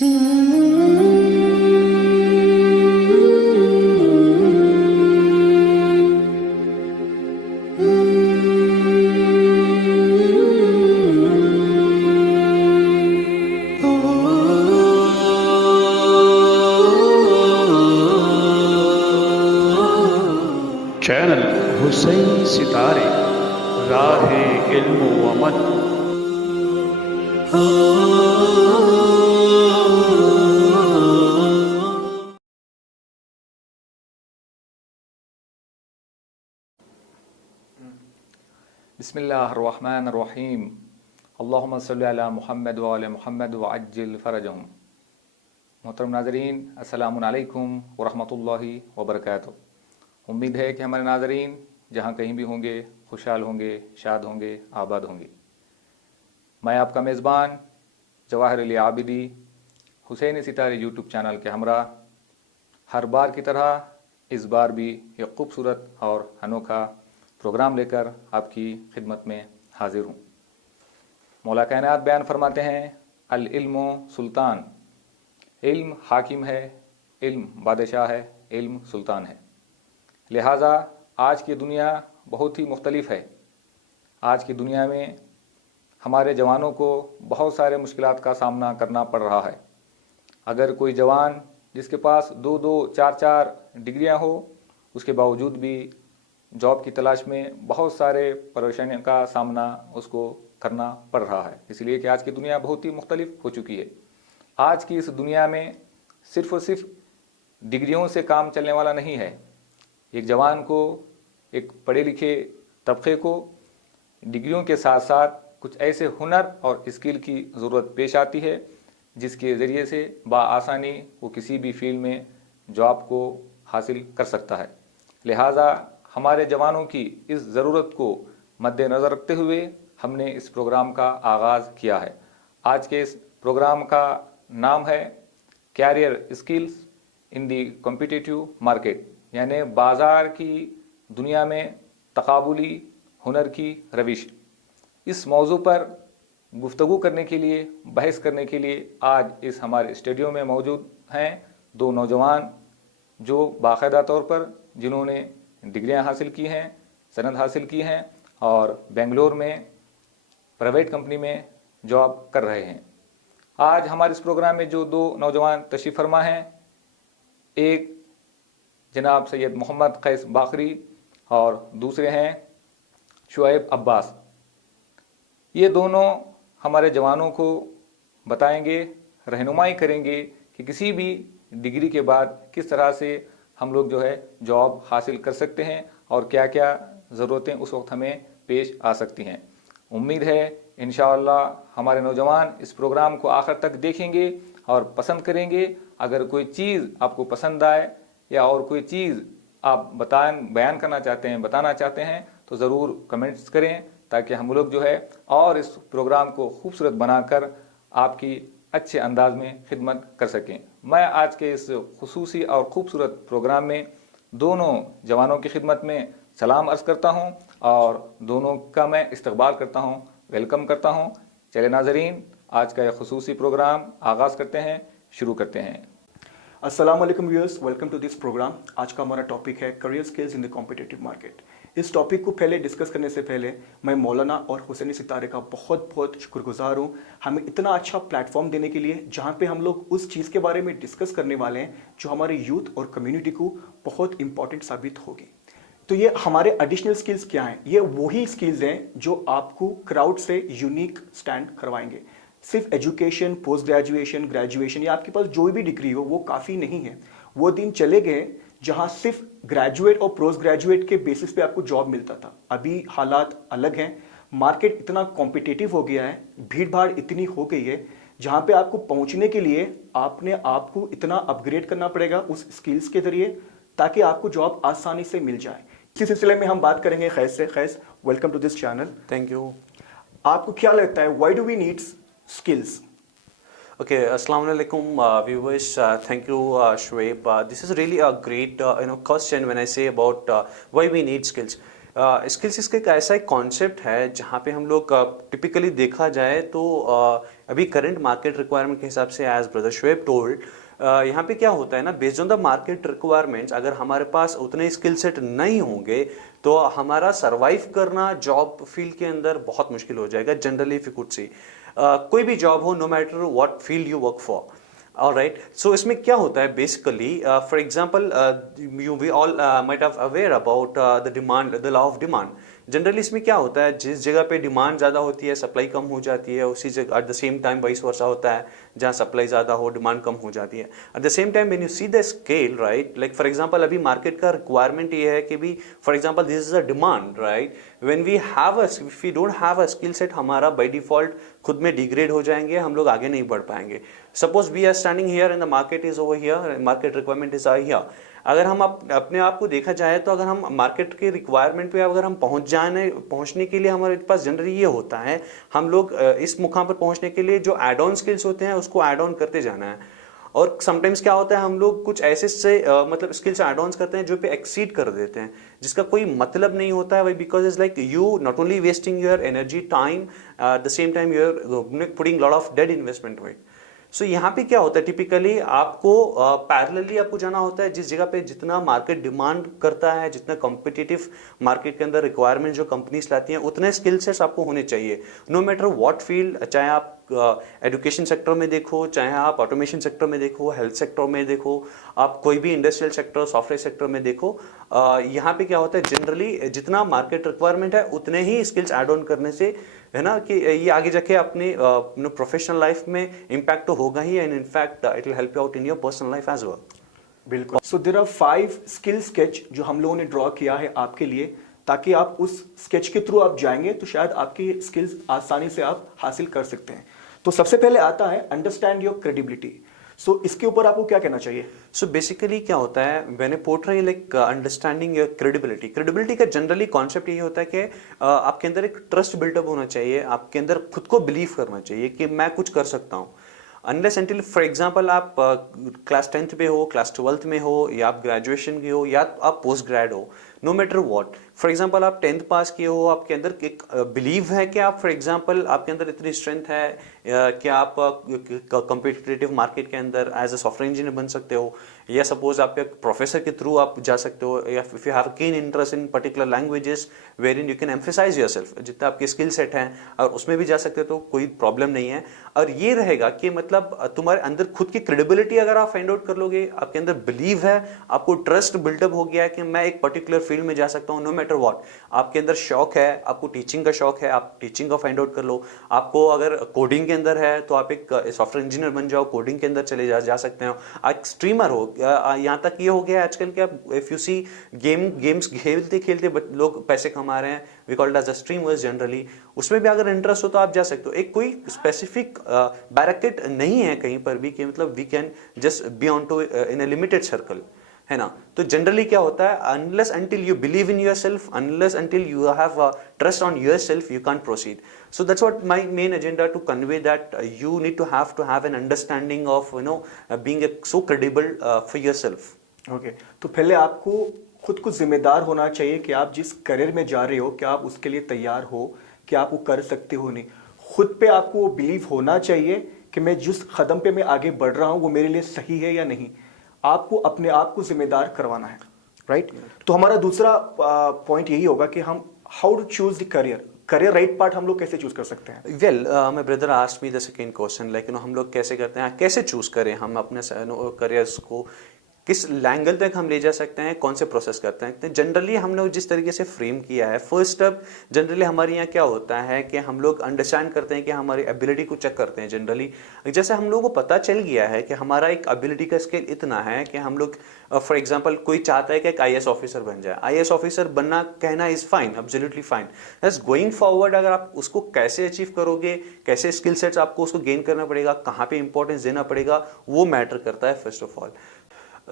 Channel Hussain सितारे, राहे इल्म व अमल। बिस्मिल्लाहिर्रहमानिर्रहीम। अल्लाहुम्मा सल्लि अला मुहम्मद व अला मुहम्मद व अज्जिल फरजहुम। मोहतरम नाज़रीन, अस्सलामु अलैकुम व रहमतुल्लाहि व बरकातुहू। उम्मीद है कि हमारे नाज़रीन जहाँ कहीं भी होंगे खुशहाल होंगे, शाद होंगे, आबाद होंगे। मैं आपका मेज़बान जवाहिर अली आबिदी हुसैन सितारे यूट्यूब चैनल के हमरा हर बार की तरह इस बार भी एक खूबसूरत और अनोखा प्रोग्राम लेकर आपकी खिदमत में हाजिर हूँ। मौला कायनात बयान फरमाते हैं, अल इल्मु सुल्तान, इल्म हाकिम है, इल्म बादशाह है, इल्म सुल्तान है। लिहाजा आज की दुनिया बहुत ही मुख्तलिफ है। आज की दुनिया में हमारे जवानों को बहुत सारे मुश्किलात का सामना करना पड़ रहा है। अगर कोई जवान जिसके पास 2-2, 4-4 डिग्रियां हो, उसके बावजूद भी जॉब की तलाश में बहुत सारे परेशानियों का सामना उसको करना पड़ रहा है, इसलिए कि आज की दुनिया बहुत ही मुख्तलिफ हो चुकी है। आज की इस दुनिया में सिर्फ और सिर्फ डिग्रियों से काम चलने वाला नहीं है। एक जवान को, एक पढ़े लिखे तबके को डिग्रियों के साथ साथ कुछ ऐसे हुनर और स्किल की ज़रूरत पेश आती है जिसके ज़रिए से बआसानी वो किसी भी फील्ड में जॉब को हासिल कर सकता है। लिहाजा हमारे जवानों की इस ज़रूरत को मद्देनज़र रखते हुए हमने इस प्रोग्राम का आगाज़ किया है। आज के इस प्रोग्राम का नाम है career skills in the competitive market, यानी बाज़ार की दुनिया में तकाबुली हुनर की रविश। इस मौजू पर गुफ्तगू करने के लिए, बहस करने के लिए आज इस हमारे स्टूडियो में मौजूद हैं दो नौजवान जो बाकायदा तौर पर जिन्होंने डिग्रियां हासिल की हैं, सनद हासिल की हैं और बेंगलोर में प्राइवेट कंपनी में जॉब कर रहे हैं। आज हमारे इस प्रोग्राम में जो दो नौजवान तशरीफ़ फरमा हैं, एक जनाब सैयद मोहम्मद कैस बाकरी और दूसरे हैं शुएब अब्बास। ये दोनों हमारे जवानों को बताएंगे, रहनुमाई करेंगे कि किसी भी डिग्री के बाद किस तरह से हम लोग जो है जॉब हासिल कर सकते हैं और क्या क्या ज़रूरतें उस वक्त हमें पेश आ सकती हैं। उम्मीद है इंशाअल्लाह हमारे नौजवान इस प्रोग्राम को आखिर तक देखेंगे और पसंद करेंगे। अगर कोई चीज़ आपको पसंद आए या और कोई चीज़ आप बयान करना चाहते हैं, बताना चाहते हैं, तो ज़रूर कमेंट्स करें ताकि हम लोग जो है और इस प्रोग्राम को खूबसूरत बनाकर आपकी अच्छे अंदाज में खिदमत कर सकें। मैं आज के इस खुसूसी और ख़ूबसूरत प्रोग्राम में दोनों जवानों की खिदमत में सलाम अर्ज़ करता हूं और दोनों का मैं इस्तकबाल करता हूं, वेलकम करता हूं। चले नाज़रीन, आज का यह खुसूसी प्रोग्राम आगाज़ करते हैं, शुरू करते हैं। अस्सलाम वालेकुम viewers, welcome to this programme. आज का हमारा टॉपिक है career skills in the competitive market. इस टॉपिक को पहले डिस्कस करने से पहले मैं मौलाना और हुसैन सितारे का बहुत बहुत शुक्रगुजार हूँ हमें इतना अच्छा प्लेटफॉर्म देने के लिए, जहाँ पे हम लोग उस चीज़ के बारे में डिस्कस करने वाले हैं जो हमारे यूथ और कम्युनिटी को बहुत इंपॉर्टेंट साबित होगी। तो ये हमारे एडिशनल स्किल्स क्या हैं? ये वही स्किल्स हैं जो आपको क्राउड से यूनिक स्टैंड करवाएंगे। सिर्फ एजुकेशन, पोस्ट ग्रेजुएशन, ग्रेजुएशन या आपके पास जो भी डिग्री हो वो काफ़ी नहीं है। वो दिन चले गए जहां सिर्फ ग्रेजुएट और पोस्ट ग्रेजुएट के बेसिस पे आपको जॉब मिलता था। अभी हालात अलग हैं, मार्केट इतना कॉम्पिटिटिव हो गया है, भीड़ भाड़ इतनी हो गई है, जहां पे आपको पहुंचने के लिए आपने आपको इतना अपग्रेड करना पड़ेगा उस स्किल्स के जरिए ताकि आपको जॉब आसानी से मिल जाए। इसी सिलसिले में हम बात करेंगे खैस से। Qais, welcome to this channel. Thank you. आपको क्या लगता है, why do we need skills? Okay, Assalamu alaikum viewers. Thank you, Shoaib. This is really a great question when I say about why we need skills. Skills इसका एक ऐसा एक concept है जहाँ पे हम लोग टिपिकली देखा जाए तो अभी करंट मार्केट रिक्वायरमेंट के हिसाब से एज ब्रदर शुएब टोल्ड यहाँ पे क्या होता है ना, based on the market requirements अगर हमारे पास उतने स्किल सेट नहीं होंगे तो हमारा सरवाइव करना जॉब फील्ड के अंदर बहुत मुश्किल हो जाएगा। Generally if you could see कोई भी जॉब हो, no matter what field you work for, alright. So इसमें क्या होता है basically, for example you we all might have aware about the demand, the law of demand. Generally इसमें क्या होता है, जिस जगह पे डिमांड ज्यादा होती है सप्लाई कम हो जाती है, उसी जगह eight the same time vice versa होता है, जहाँ सप्लाई ज्यादा हो डिमांड कम हो जाती है। At the same time when you see the scale, right, like for example अभी मार्केट का रिक्वायरमेंट ये है कि भी for example this is a demand, right, when we have if we don't have a skill set, हमारा by default खुद में degrade हो जाएंगे, हम लोग आगे नहीं बढ़ पाएंगे। Suppose we are standing here and the market is over here, market requirement is here. अगर हम अपने आप को देखा जाए तो अगर हम मार्केट के रिक्वायरमेंट पे अगर हम पहुंचने के लिए हमारे पास जनरली ये होता है, हम लोग इस मुकाम पर पहुंचने के लिए जो एड ऑन स्किल्स होते हैं उसको एड ऑन करते जाना है। और समटाइम्स क्या होता है, हम लोग कुछ ऐसे से मतलब स्किल्स एड ऑन करते हैं जो पे एक्सीड कर देते हैं, जिसका कोई मतलब नहीं होता है। Because is like you not only wasting your energy time, at the same time you are putting lot of dead investment with. So यहाँ पे क्या होता है, टिपिकली आपको पैरेलली आपको जाना होता है जिस जगह पे जितना मार्केट डिमांड करता है, जितना कॉम्पिटिटिव मार्केट के अंदर रिक्वायरमेंट जो कंपनीज लाती हैं, उतने स्किल सेट्स आपको होने चाहिए, नो मैटर व्हाट फील्ड। चाहे आप एजुकेशन सेक्टर में देखो, चाहे आप ऑटोमेशन सेक्टर में देखो, हेल्थ सेक्टर में देखो, आप कोई भी इंडस्ट्रियल सेक्टर, सॉफ्टवेयर सेक्टर में देखो, यहाँ पे क्या होता है जनरली जितना मार्केट रिक्वायरमेंट है उतने ही स्किल्स एड ऑन करने से, है ना, कि ये आगे जाके अपने प्रोफेशनल लाइफ में इम्पैक्ट तो होगा ही, and in fact it will help you out in your personal life as well. बिल्कुल। So there are 5 skill sets जो हम लोगों ने ड्रॉ किया है आपके लिए, ताकि आप उस स्केच के थ्रू आप जाएंगे तो शायद आपकी स्किल्स आसानी से आप हासिल कर सकते हैं। तो सबसे पहले आता है अंडरस्टैंड योर क्रेडिबिलिटी। सो इसके ऊपर आपको क्या कहना चाहिए? सो बेसिकली क्या होता है, मैंने portray like understanding your credibility. Credibility का जनरली कॉन्सेप्ट यही होता है कि आपके अंदर एक ट्रस्ट बिल्डअप होना चाहिए, आपके अंदर खुद को बिलीव करना चाहिए कि मैं कुछ कर सकता हूँ। अनलेस एंटिल फॉर एग्जांपल आप क्लास 10th में हो, क्लास 12th में हो, या आप ग्रेजुएशन के हो, या आप पोस्ट ग्रेड हो, no matter what. For example आप 10th पास किए हो, आपके अंदर एक बिलीव है कि आप फॉर एग्जांपल आपके अंदर इतनी स्ट्रेंथ है कि आप कॉम्पिटिटिव मार्केट के अंदर एज अ सॉफ्टवेयर इंजीनियर बन सकते हो, या सपोज आप एक प्रोफेसर के थ्रू आप जा सकते हो, या if you have keen interest in particular languages where in you can emphasise yourself, जितना आपके स्किल सेट हैं और उसमें भी जा सकते हो तो कोई प्रॉब्लम नहीं है। और ये रहेगा कि मतलब तुम्हारे अंदर खुद की क्रेडिबिलिटी अगर आप फाइंड आउट कर लोगे, आपके अंदर बिलीव है, आपको ट्रस्ट बिल्डअप हो गया है कि मैं एक पर्टिकुलर फील्ड में जा सकता हूँ नो मैटर व्हाट। आपके अंदर शौक है, आपको टीचिंग का शौक है, आप टीचिंग का फाइंड आउट कर लो। आपको अगर कोडिंग के अंदर है तो आप एक सॉफ्टवेयर इंजीनियर बन जाओ, कोडिंग के अंदर चले जा सकते हो। आप स्ट्रीमर हो, यहाँ तक ये हो गया आजकल के, आप इफ यू सी गेम्स खेलते खेलते लोग पैसे कमा रहे हैं, we called as a streamers generally. उसमें भी अगर इंटरेस्ट हो तो आप जा सकते हो। एक कोई स्पेसिफिक बैरकेट नहीं है कहीं पर भी कि मतलब we can just be on to in a limited circle, है ना। तो जनरली क्या होता है, unless until you believe in yourself, unless until you have trust on yourself, you can't proceed. So that's what my main agenda to convey, that you need to have an understanding of being so credible for yourself. Okay, तो पहले आपको खुद को जिम्मेदार होना चाहिए कि आप जिस करियर में जा रहे हो क्या आप उसके लिए तैयार हो, क्या आप वो कर सकते हो नहीं। खुद पे आपको वो बिलीव होना चाहिए कि मैं जिस कदम पे मैं आगे बढ़ रहा हूँ वो मेरे लिए सही है या नहीं। आपको अपने आप को जिम्मेदार करवाना है, राइट। तो हमारा दूसरा पॉइंट यही होगा कि हम how to choose the career right part हम लोग कैसे चूज कर सकते हैं? Well my brother asked me the second question, like हम लोग कैसे करते हैं, कैसे चूज करें हम अपने करियर्स को, किस एंगल तक हम ले जा सकते हैं, कौन से प्रोसेस करते हैं। तो जनरली हम लोग जिस तरीके से फ्रेम किया है, फर्स्ट स्टेप जनरली हमारे यहाँ क्या होता है कि हम लोग अंडरस्टैंड करते हैं कि हमारी एबिलिटी को चेक करते हैं। जनरली जैसे हम लोगों को पता चल गया है कि हमारा एक एबिलिटी का स्केल इतना है कि हम लोग फॉर एग्जांपल कोई चाहता है कि एक IAS ऑफिसर बन जाए, IAS ऑफिसर बनना कहना इज फाइन, एब्सोल्युटली फाइन। बस गोइंग फॉरवर्ड अगर आप उसको कैसे अचीव करोगे, कैसे स्किल सेट्स आपको उसको गेन करना पड़ेगा, कहाँ पे इंपॉर्टेंस देना पड़ेगा, वो मैटर करता है फर्स्ट ऑफ ऑल।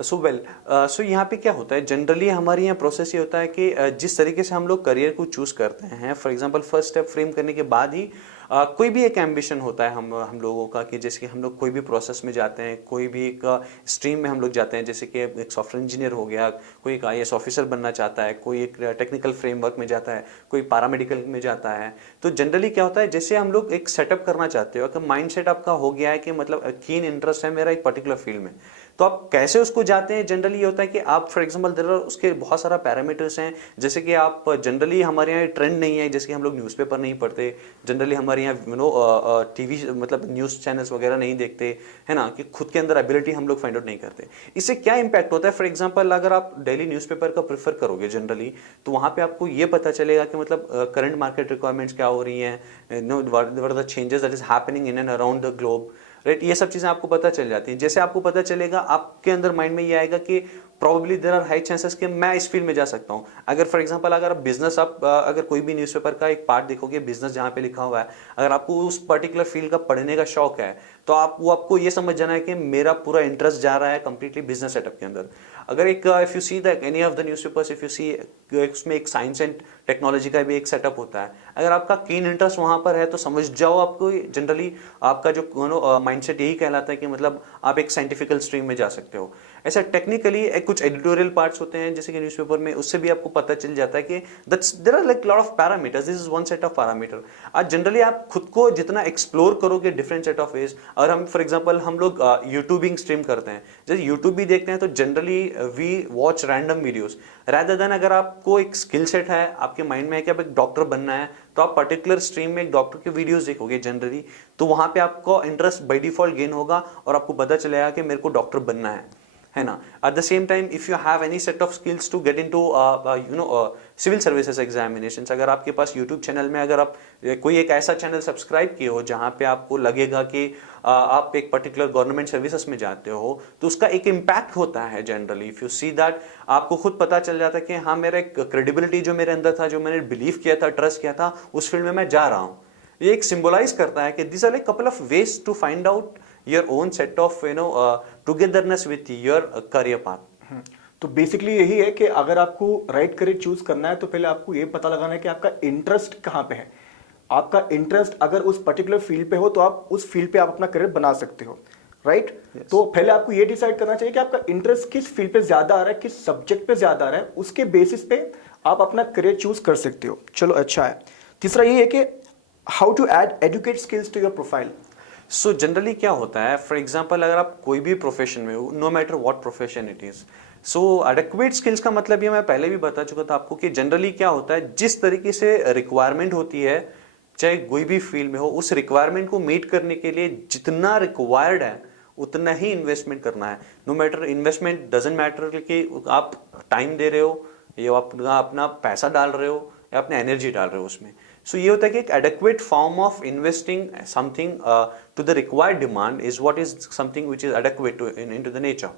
सो यहाँ पे क्या होता है, जनरली हमारे यहाँ प्रोसेस ये होता है कि जिस तरीके से हम लोग करियर को चूज करते हैं, for example first step frame करने के बाद ही कोई भी एक एम्बिशन होता है हम लोगों का कि जैसे कि हम लोग कोई भी प्रोसेस में जाते हैं, कोई भी एक स्ट्रीम में हम लोग जाते हैं, जैसे कि एक सॉफ्टवेयर इंजीनियर हो गया, कोई एक IAS ऑफिसर बनना चाहता है, कोई एक टेक्निकल फ्रेमवर्क में जाता है, कोई पैरामेडिकल में जाता है। तो जनरली क्या होता है, जैसे हम लोग एक सेटअप करना चाहते हो, अगर माइंड सेट आपका हो गया है कि मतलब कीन इंटरेस्ट है मेरा एक पर्टिकुलर फील्ड में, तो आप कैसे उसको जाते हैं। जनरली ये होता है कि आप फॉर एग्जांपल देयर आर उसके बहुत सारा पैरामीटर्स हैं, जैसे कि आप जनरली हमारे यहाँ ट्रेंड नहीं है, जैसे कि हम लोग न्यूज़पेपर नहीं पढ़ते, जनरली हमारे यहाँ टीवी मतलब न्यूज़ चैनल्स वगैरह नहीं देखते, है ना, कि खुद के अंदर एबिलिटी हम लोग फाइंड आउट नहीं करते। इससे क्या इंपैक्ट होता है, फॉर एग्जांपल अगर आप डेली न्यूज़पेपर का प्रेफर करोगे जनरली, तो वहाँ पे आपको ये पता चलेगा कि मतलब करंट मार्केट रिक्वायरमेंट्स क्या हो रही हैं, what are the changes that is happening in and around the globe, right. ये सब चीजें आपको पता चल जाती हैं। जैसे आपको पता चलेगा, आपके अंदर माइंड में ये आएगा कि probably there are high chances कि मैं इस फील्ड में जा सकता हूं। अगर फॉर एग्जांपल अगर आप बिजनेस, आप अगर कोई भी न्यूज़पेपर का एक पार्ट देखोगे, बिजनेस जहां पे लिखा हुआ है, अगर आपको उस पर्टिकुलर फील्ड का पढ़ने का शौक है, तो आपको ये समझ जाना है कि मेरा पूरा इंटरेस्ट जा रहा है कंप्लीटली बिजनेस सेटअप के अंदर। अगर एक if you see that any of the newspapers, if you see उसमें एक साइंस एंड टेक्नोलॉजी का भी एक सेटअप होता है, अगर आपका कीन इंटरेस्ट वहां पर है तो समझ जाओ आपको जनरली आपका जो माइंडसेट यही कहलाता है कि मतलब आप एक साइंटिफिकल स्ट्रीम में जा सकते हो। ऐसा टेक्निकली कुछ एडिटोरियल पार्ट्स होते हैं जैसे कि न्यूज़पेपर में, उससे भी आपको पता चल जाता है कि there are like lot of parameters, this is one set of parameter. आज जनरली आप खुद को जितना एक्सप्लोर करोगे डिफरेंट सेट ऑफ वेज, और हम फॉर एग्जांपल हम लोग यूट्यूबिंग स्ट्रीम करते हैं, जैसे यूट्यूब भी देखते हैं, तो generally we watch random videos rather than अगर आपको एक स्किल सेट है, आपके माइंड में है कि आप एक डॉक्टर बनना है, तो आप पर्टिकुलर स्ट्रीम में एक डॉक्टर के वीडियोस देखोगे जनरली, तो वहां पे आपको इंटरेस्ट बाय डिफॉल्ट गेन होगा और आपको पता चलेगा कि मेरे को डॉक्टर बनना है ना। At the same time if you have any set of skills to get into civil services examinations, अगर आपके पास यूट्यूब चैनल में अगर आप कोई एक ऐसा चैनल सब्सक्राइब किए हो जहां पे आपको लगेगा कि आप एक पर्टिकुलर गवर्नमेंट सर्विसेज में जाते हो, तो उसका एक इम्पैक्ट होता है generally. If you see that, आपको खुद पता चल जाता है कि हाँ, मेरा एक क्रेडिबिलिटी जो मेरे अंदर था, जो मैंने बिलीव किया था, ट्रस्ट किया था, उस फील्ड में मैं जा रहा हूं। ये एक सिंबलाइज करता है कि this are like couple of ways to find out your own set of togetherness with your career path. तो बेसिकली यही है कि अगर आपको राइट करियर चूज करना है तो पहले आपको ये पता लगाना है कि आपका इंटरेस्ट कहाँ पे है। आपका इंटरेस्ट अगर उस पर्टिकुलर फील्ड पे हो तो आप उस फील्ड पे आप अपना करियर बना सकते हो, राइट। तो पहले आपको ये डिसाइड करना चाहिए कि आपका इंटरेस्ट किस फील्ड पे ज्यादा आ रहा है, किस सब्जेक्ट पे ज्यादा आ रहा है, उसके बेसिस पे आप अपना करियर चूज कर सकते हो। चलो, अच्छा है। तीसरा ये है कि how to add educate skills to your profile. So generally क्या होता है, फॉर एग्जाम्पल अगर आप कोई भी प्रोफेशन में हो, no matter what profession it is, so adequate skills का मतलब ये मैं पहले भी बता चुका था आपको कि जनरली क्या होता है, जिस तरीके से रिक्वायरमेंट होती है चाहे कोई भी फील्ड में हो, उस रिक्वायरमेंट को मीट करने के लिए जितना रिक्वायर्ड है उतना ही इन्वेस्टमेंट करना है। No matter, investment doesn't matter कि आप टाइम दे रहे हो या आप अपना पैसा डाल रहे हो या अपने एनर्जी डाल रहे हो उसमें। सो ये होता है कि एक adequate form of investing something to the required demand is what is something which is adequate into the nature.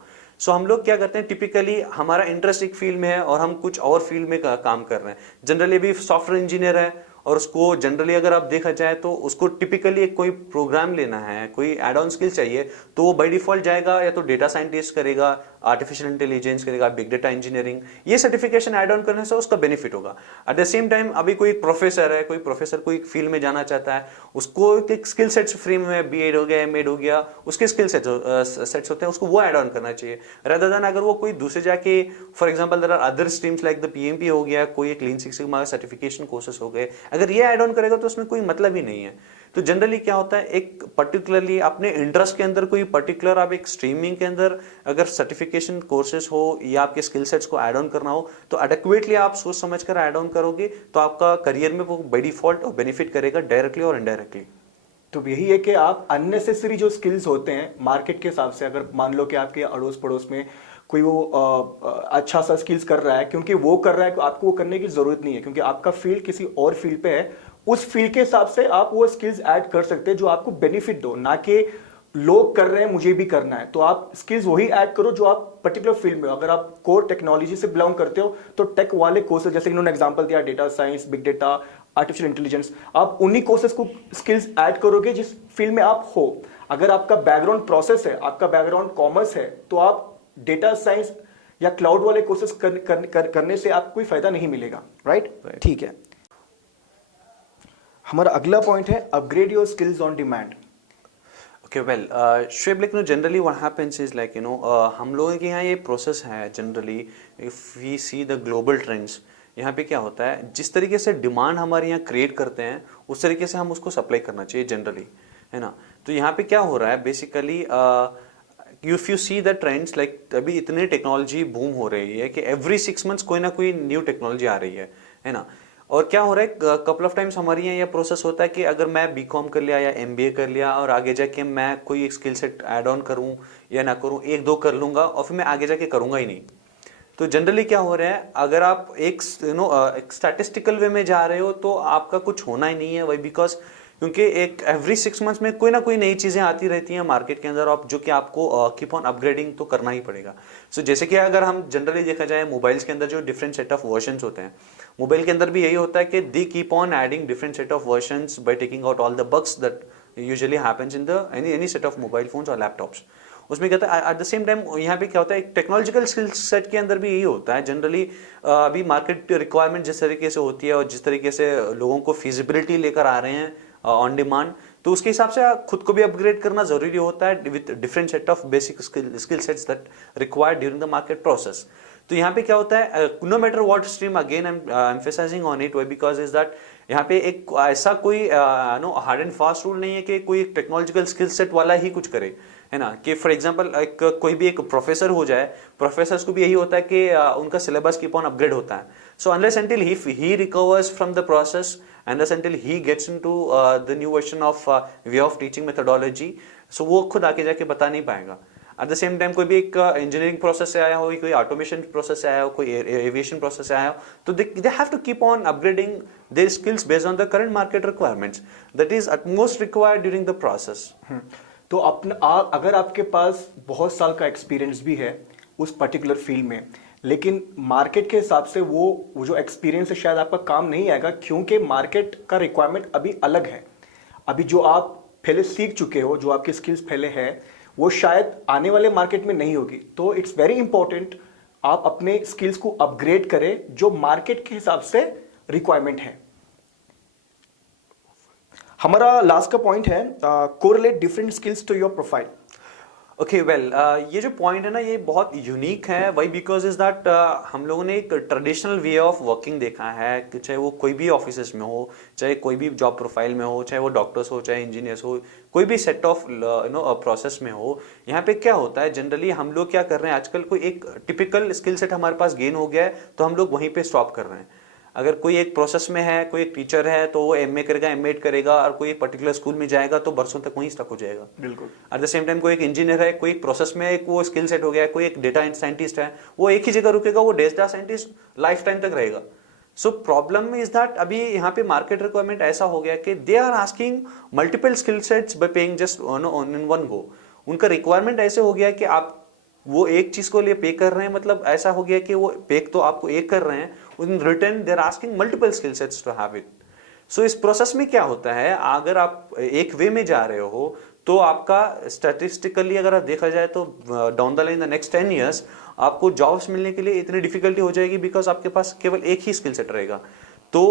So हम लोग क्या करते हैं, टिपिकली हमारा इंटरेस्ट एक फील्ड में है और हम कुछ और फील्ड में काम कर रहे हैं। जनरली भी सॉफ्टवेयर इंजीनियर है और उसको जनरली अगर आप देखा जाए तो उसको टिपिकली एक कोई प्रोग्राम लेना है, कोई एड ऑन स्किल चाहिए, तो वो बाय डिफॉल्ट जाएगा या तो डेटा साइंटिस्ट करेगा, आर्टिफिशियल इंटेलिजेंस करेगा, बिग डेटा इंजीनियरिंग, ये सर्टिफिकेशन एड ऑन करने से उसका बेनिफिट होगा। एट द सेम टाइम अभी कोई प्रोफेसर है, कोई प्रोफेसर कोई फील्ड में जाना चाहता है, उसको एक स्किल सेट्स फ्री में बीएड हो गया, एमएड हो गया, उसके स्किल सेट्स होते हैं, उसको वो एड ऑन करना चाहिए। रादर देन अगर वो कोई दूसरे जाके, for example there are other streams like the PMP हो गया, कोई एक lean six sigma certification courses हो गए, अगर ये ऐड ऑन करेगा तो उसमें कोई मतलब ही नहीं है। तो जनरली क्या होता है, एक पर्टिकुलरली अपने इंटरेस्ट के अंदर कोई पर्टिकुलर आप एक स्ट्रीमिंग के अंदर अगर सर्टिफिकेशन कोर्सेज हो या आपके स्किल सेट्स को ऐड ऑन करना हो, तो एडेक्वेटली आप सोच समझ कर ऐड ऑन करोगे तो आपका करियर में वो बाय डिफॉल्ट बेनिफिट करेगा डायरेक्टली और इनडायरेक्टली। तो यही है कि आप अननेसेसरी जो स्किल्स होते हैं मार्केट के हिसाब से, अगर मान लो कि आपके अड़ोस पड़ोस में कोई वो अच्छा सा स्किल्स कर रहा है, क्योंकि वो कर रहा है आपको वो करने की जरूरत नहीं है, क्योंकि आपका फील्ड किसी और फील्ड पे है, उस फील्ड के हिसाब से आप वो स्किल्स ऐड कर सकते हैं जो आपको बेनिफिट दो, ना कि लोग कर रहे हैं मुझे भी करना है। तो आप स्किल्स वही ऐड करो जो आप पर्टिकुलर फील्ड में हो। अगर आप कोर टेक्नोलॉजी से बिलोंग करते हो तो टेक वाले कोर्सेज, जैसे इन्होंने एग्जांपल दिया data science, big data, artificial intelligence, आप उन्हीं कोर्सेज को स्किल्स ऐड करोगे जिस फील्ड में आप हो। अगर आपका बैकग्राउंड प्रोसेस है, आपका बैकग्राउंड कॉमर्स है, तो आप डेटा साइंस या क्लाउड वाले कोर्सेज करने से आपको कोई फायदा नहीं मिलेगा, राइट? ठीक है। हमारा अगला पॉइंट है upgrade your skills on demand. Okay, well, Shoaib, like, generally what happens is like, हम लोगों के यहाँ ये प्रोसेस है generally, if we see the global trends, यहाँ पे क्या होता है, जिस तरीके से डिमांड हमारे यहाँ क्रिएट करते हैं उस तरीके से हम उसको सप्लाई करना चाहिए जनरली, है ना। तो यहाँ पे क्या हो रहा है basically, if you see the trends, like अभी इतनी टेक्नोलॉजी बूम हो रही है कि एवरी 6 मंथ्स कोई ना कोई न्यू टेक्नोलॉजी आ रही है ना। और क्या हो रहा है, कपल ऑफ टाइम्स हमारे यहाँ यह प्रोसेस होता है कि अगर मैं बीकॉम कर लिया या एमबीए कर लिया और आगे जाके मैं कोई स्किल सेट ऐड ऑन करूँ या ना करूँ, 1-2 कर लूंगा और फिर मैं आगे जाके करूंगा ही नहीं। तो जनरली क्या हो रहा है, अगर आप एक स्टैटिस्टिकल वे में जा रहे हो तो आपका कुछ होना ही नहीं है, वही बिकॉज क्योंकि एक एवरी 6 मंथ्स में कोई ना कोई नई चीजें आती रहती हैं मार्केट के अंदर, आप जो कि आपको कीप ऑन अपग्रेडिंग तो करना ही पड़ेगा। सो जैसे कि अगर हम जनरली देखा जाए मोबाइल्स के अंदर जो डिफरेंट सेट ऑफ वर्जन्स होते हैं, मोबाइल के अंदर भी यही होता है कि they keep on adding different set of versions by taking out all the bugs that usually happens in the any set of mobile phones और लैपटॉप्स। उसमें कहता है एट द सेम टाइम यहाँ पे क्या होता है, एक टेक्नोलॉजिकल स्किल सेट के अंदर भी यही होता है जनरली। अभी मार्केट रिक्वायरमेंट जिस तरीके से होती है और जिस तरीके से लोगों को फिजिबिलिटी लेकर आ रहे हैं ऑन डिमांड, तो उसके हिसाब से खुद को भी अपग्रेड करना जरूरी होता है with different set of basic skill sets that required during the market process. तो यहाँ पे क्या होता है, no matter what stream, again I am emphasising on it, because is that यहाँ पे एक ऐसा कोई हार्ड एंड फास्ट रूल नहीं है कि कोई टेक्नोलॉजिकल स्किल सेट वाला ही कुछ करे, है ना। कि फॉर एग्जांपल कोई भी एक प्रोफेसर हो जाए, प्रोफेसर्स को भी यही होता है कि उनका सिलेबस कीप ऑन अपग्रेड होता है। So unless until he recovers from the process, unless until he gets into the new version of way of teaching methodology, so वो खुद आके जाके बता नहीं पाएगा। एट द सेम टाइम कोई भी एक इंजीनियरिंग प्रोसेस से आया हो, कोई ऑटोमेशन प्रोसेस से आया हो, कोई एविएशन प्रोसेस से आया हो, तो they have to keep on upgrading their skills based on the current market requirements that is utmost required during the process. तो अगर आपके पास बहुत साल का एक्सपीरियंस भी है उस पर्टिकुलर फील्ड में, लेकिन मार्केट के हिसाब से वो जो एक्सपीरियंस है शायद आपका काम नहीं आएगा, क्योंकि मार्केट का रिक्वायरमेंट अभी अलग है। अभी जो आप पहले सीख चुके हो, जो आपकी स्किल्स पहले है, वो शायद आने वाले मार्केट में नहीं होगी। तो इट्स वेरी इंपॉर्टेंट आप अपने स्किल्स को अपग्रेड करें जो मार्केट के हिसाब से रिक्वायरमेंट है। हमारा लास्ट का पॉइंट है correlate different skills to your profile. Okay well, ये जो पॉइंट है ना, ये बहुत यूनिक है, वही बिकॉज इज दैट हम लोगों ने एक ट्रेडिशनल वे ऑफ वर्किंग देखा है कि चाहे वो कोई भी ऑफिस में हो, चाहे कोई भी जॉब प्रोफाइल में हो, चाहे वो डॉक्टर्स हो, चाहे इंजीनियर्स हो, कोई भी सेट ऑफ प्रोसेस में हो। यहाँ पे क्या होता है जनरली, हम लोग क्या कर रहे हैं आजकल, कोई एक टिपिकल स्किल सेट हमारे पास गेन हो गया है तो हम लोग वहीं पे स्टॉप कर रहे हैं। अगर कोई एक प्रोसेस में है, कोई एक टीचर है तो वो एमए करेगा, एमएड करेगा, और कोई एक पर्टिकुलर स्कूल में जाएगा तो बरसों तक वहीं स्टक हो जाएगा। बिल्कुल। एट द सेम टाइम कोई एक इंजीनियर है, कोई एक प्रोसेस में एक वो स्किल सेट हो गया है, कोई एक डेटा साइंटिस्ट है, वो एक ही जगह रुकेगा, वो डेटा साइंटिस्ट लाइफ टाइम तक रहेगा। सो प्रॉब्लम इज दैट अभी यहाँ पे मार्केट रिक्वायरमेंट ऐसा हो गया कि they are asking multiple skill sets by paying just in one go. उनका रिक्वायरमेंट ऐसे हो गया कि आप वो एक चीज को लिए पे कर रहे हैं, मतलब ऐसा हो गया कि वो पे तो आपको एक कर रहे हैं, in return they are asking multiple skill sets to have it. So इस प्रोसेस में क्या होता है, अगर आप एक वे में जा रहे हो तो आपका स्टैटिस्टिकली अगर आप देखा जाए तो down the line the next 10 years आपको जॉब्स मिलने के लिए इतनी डिफिकल्टी हो जाएगी बिकॉज आपके पास केवल एक ही स्किल सेट रहेगा। तो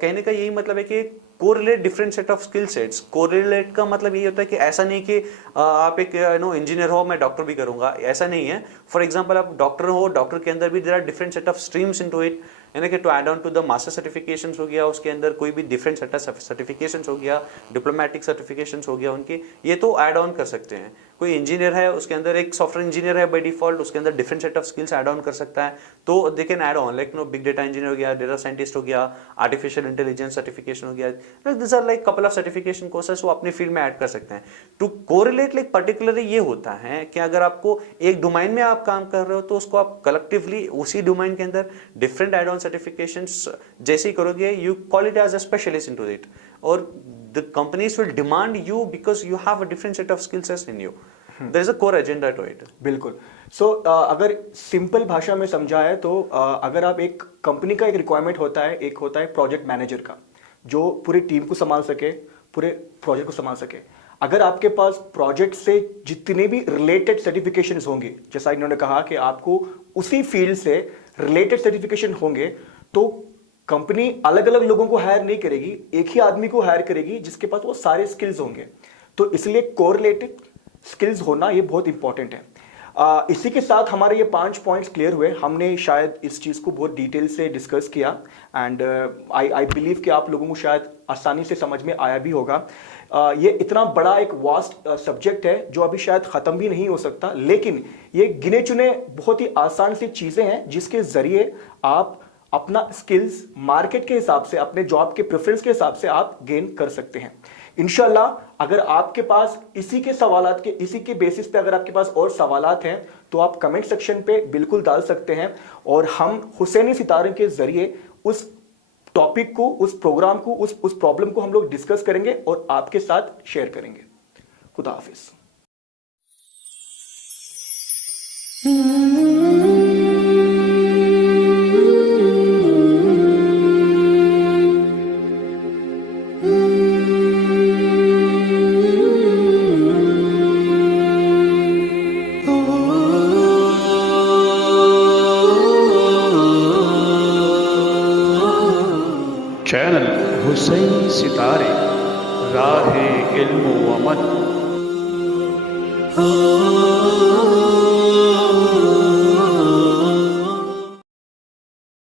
कहने का यही मतलब है कि correlate different set of skill sets. Correlate का मतलब ये होता है कि ऐसा नहीं कि आप एक इंजीनियर हो, मैं डॉक्टर भी करूंगा, ऐसा नहीं है। फॉर एग्जांपल आप डॉक्टर हो, डॉक्टर के अंदर भी there are different set of streams into it, यानी कि to add on to the master certifications हो गया, उसके अंदर कोई भी डिफरेंट सेट ऑफ सर्टिफिकेशंस हो गया, डिप्लोमेटिक सर्टिफिकेशंस हो गया उनके, ये तो ऐड ऑन कर सकते हैं। कोई इंजीनियर है, उसके अंदर एक सॉफ्टवेयर इंजीनियर है बाय डिफॉल्ट, उसके अंदर different set of skills add on कर सकता है, तो they can add on, like big data engineer हो गया, डेटा साइंटिस्ट हो गया, आर्टिफिशियल इंटेलिजेंस सर्टिफिकेशन हो गया, this are like couple of certification courses वो अपने फील्ड में ऐड कर सकते हैं। टू कोरिलेट लाइक पर्टिकुलरली ये होता है कि अगर आपको एक डोमेन में आप काम कर रहे हो तो उसको आप कलेक्टिवली उसी डोमेन के अंदर डिफरेंट ऐड ऑन सर्टिफिकेशंस जैसे ही करोगे, you call it as a specialist into it, और the companies will demand you because you have a different set of skill sets in you. There is a core agenda to it. बिल्कुल। सो अगर simple भाषा में समझा है तो अगर आप एक कंपनी का एक रिक्वायरमेंट होता है, एक होता है प्रोजेक्ट मैनेजर का जो पूरी टीम को संभाल सके, पूरे प्रोजेक्ट को संभाल सके। अगर आपके पास प्रोजेक्ट से जितने भी रिलेटेड सर्टिफिकेशंस होंगे, जैसा इन्होंने कहा कि आपको उसी फील्ड से रिलेटेड सर्टिफिकेशन होंगे, तो कंपनी अलग अलग लोगों को हायर नहीं करेगी, एक ही आदमी को हायर करेगी जिसके पास वो सारे स्किल्स होंगे। तो इसलिए कोरिलेटेड स्किल्स होना ये बहुत इंपॉर्टेंट है। इसी के साथ हमारे ये 5 पॉइंट्स क्लियर हुए। हमने शायद इस चीज़ को बहुत डिटेल से डिस्कस किया एंड आई बिलीव कि आप लोगों को शायद आसानी से समझ में आया भी होगा। ये इतना बड़ा एक वास्ट सब्जेक्ट है जो अभी शायद ख़त्म भी नहीं हो सकता, लेकिन ये गिने चुने बहुत ही आसान सी चीज़ें हैं जिसके ज़रिए आप अपना स्किल्स मार्केट के हिसाब से, अपने जॉब के प्रेफरेंस के हिसाब से आप गेन कर सकते हैं। इंशाल्लाह अगर आपके पास इसी के बेसिस पे अगर आपके पास और सवालात हैं तो आप कमेंट सेक्शन पे बिल्कुल डाल सकते हैं और हम हुसैनी सितारे के जरिए उस टॉपिक को, उस प्रोग्राम को, उस प्रॉब्लम को हम लोग डिस्कस करेंगे और आपके साथ शेयर करेंगे। खुदा हाफिज। चैनल हुसैनी सितारे, राह इल्म व अमल।